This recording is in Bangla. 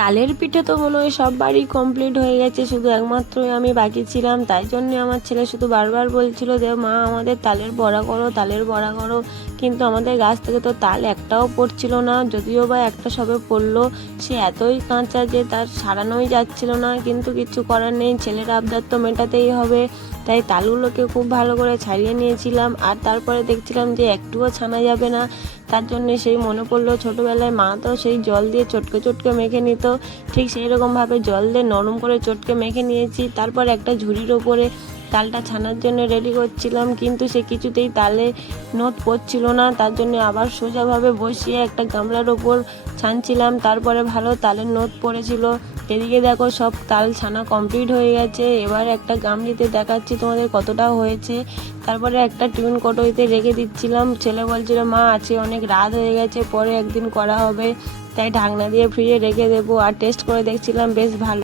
তালের পিঠে তো মনে হয় সব বাড়ি কমপ্লিট হয়ে গেছে, শুধু একমাত্রই আমি বাকি ছিলাম। তাই জন্য আমার ছেলে শুধু বারবার বলছিল যে মা আমাদের তালের বড়া করো, তালের বড়া করো। কিন্তু আমাদের গাছ থেকে তো তাল একটাও পড়ছিল না, যদিও বা একটা সবে পড়লো। সে এতই কাঁচা যে তার সারানোই যাচ্ছিল না, কিন্তু কিছু করার নেই, ছেলের আবদার তো মেটাতেই হবে। তাই তালগুলোকে খুব ভালো করে ছাড়িয়ে নিয়েছিলাম, আর তারপরে দেখছিলাম যে একটুও ছানা যাবে না। তার জন্যে সেই মনে পড়লো ছোটোবেলায় মা তো সেই জল দিয়ে চটকে চটকে মেখে নিত, ঠিক সেই রকমভাবে জল দিয়ে নরম করে চটকে মেখে নিয়েছি। তারপর একটা ঝুড়ির ওপরে তালটা ছানার জন্য রেডি করছিলাম, কিন্তু সে কিছুতেই তালে নথ পড়ছিল না। তার জন্য আবার সোজাভাবে বসিয়ে একটা গামলার ওপর ছানছিলাম, তারপরে ভালো তালের নথ পড়েছিল। এদিকে দেখো সব তাল ছানা কমপ্লিট হয়ে গেছে। এবার একটা গামলিতে দেখাচ্ছি তোমাদের কতটা হয়েছে। তারপরে একটা টিফিন কৌটোতে রেখে দিচ্ছিলাম। ছেলে বলছিল মা আজকে অনেক রাত হয়ে গেছে, পরে একদিন করা হবে, তাই ঢাকনা দিয়ে ফ্রিজে রেখে দেবো। আর টেস্ট করে দেখছিলাম বেশ ভালো।